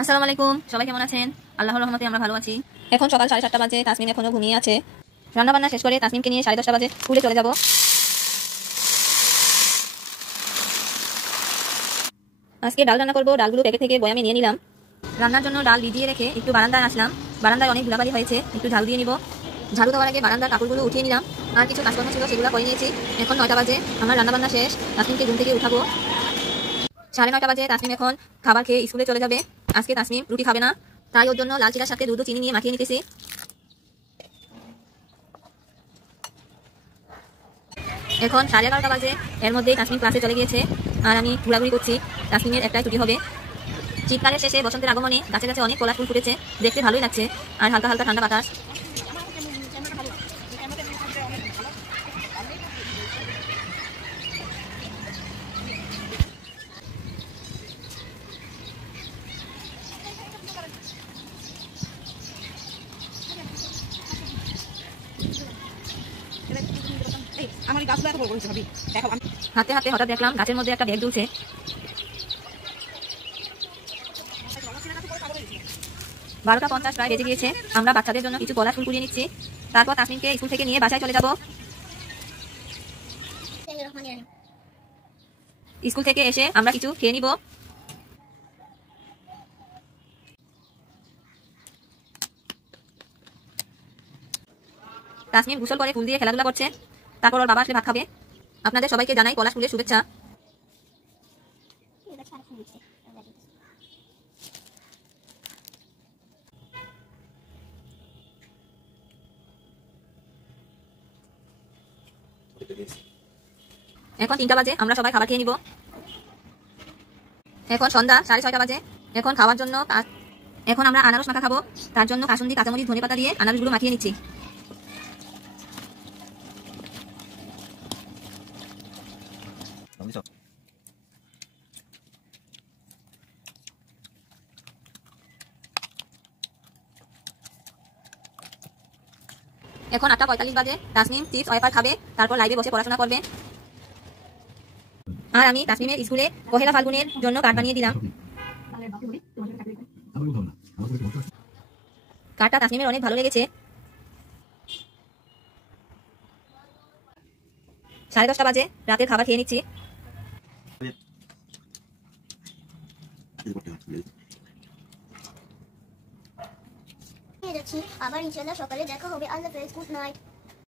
আসসালামু আলাইকুম, সবাই কেমন আছেন? আল্লাহর রহমতে আমরা ভালো আছি। এখন সকাল 7:30 বাজে, তাসমিন এখনো ঘুমিয়ে আছে। রান্না বান্না শেষ করে তাসমিনকে নিয়ে 10:30 বাজে স্কুলে চলে যাব। আজকে ডাল রান্না করবো। ডালগুলো প্যাকেট থেকে বয়ামে নিয়ে নিলাম। রান্নার জন্য ডাল ভিজিয়ে রেখে একটু বারান্দায় আসলাম। বারান্দায় অনেক ধুলাবালি হয়েছে, একটু ঝাড়ু দিয়ে নিব। ঝাড়ু দেওয়ার আগে বারান্দার কাপড়গুলো উঠিয়ে নিলাম। আর কিছু কাজকর্ম ছিল, সেগুলো করে নিয়েছি। এখন 9টা বাজে, আমার রান্না বান্না শেষ। তাসমিনকে ঘুম থেকে উঠাবো। 9:30 বাজে তাসমিন এখন খাবার খেয়ে স্কুলে চলে যাবে। আজকে তাসমিন রুটি খাবে না, তাই ওর জন্য লাল চিড়ার সাথে দুধ ও চিনি নিয়ে মাখিয়ে নিতেছি। এখন 11:30 বাজে, এর মধ্যেই তাসমিন ক্লাসে চলে গিয়েছে আর আমি ঘোরাঘুরি করছি। তাসমিনের একটাই ছুটি হবে। শীতকালের শেষে বসন্তের আগমনে গাছে গাছে অনেক কলা ফুল ফুটেছে, দেখতে ভালোই লাগছে। আর হালকা হালকা ঠান্ডা বাতাস। হাতে হাতে হঠাৎ দেখলাম গাছের মধ্যে একটা ব্যাগ ঝুলছে। 12:50 প্রায় বেজে গিয়েছে। আমরা বাচ্চাদের জন্য কিছু কলা ফুল কুড়িয়ে নিচ্ছি। তারপর তাসমিনকে স্কুল থেকে নিয়ে বাসায় চলে যাব। স্কুল থেকে এসে আমরা কিছু খেয়ে নিব। তাসমিন গোসল করে ফুল দিয়ে খেলাধুলা করছে। তারপর ওর বাবা আসলে ভাত খাবে। আপনাদের সবাইকে জানাই পলাশ ফুলের শুভেচ্ছা। এখন 3টা বাজে, আমরা সবাই খাবার খেয়ে নিব। এখন সন্ধ্যা 6:30 বাজে। এখন খাওয়ার জন্য এখন আমরা আনারস মাখা খাবো। তার জন্য কাসুন্দি, কাঁচামরিচ, ধনেপাতা দিয়ে আনারসগুলো মাখিয়ে নিচ্ছি। এখন 8:45 বাজে। তাসমিন চিপস ওয়েফার খাবে, তারপর লাইভে বসে পড়াশোনা করবে। আর আমি তাসমিনের স্কুলে পহেলা ফাল্গুনের জন্য কার্ড বানিয়ে দিলাম। কার্ডটা তাসমিনের অনেক ভালো লেগেছে। 10:30 বাজে, রাতের খাবার খেয়ে নিচ্ছি। আবার ইনশাআল্লাহ সকালে দেখা হবে। আল্লাহ হাফেজ, গুড নাইট।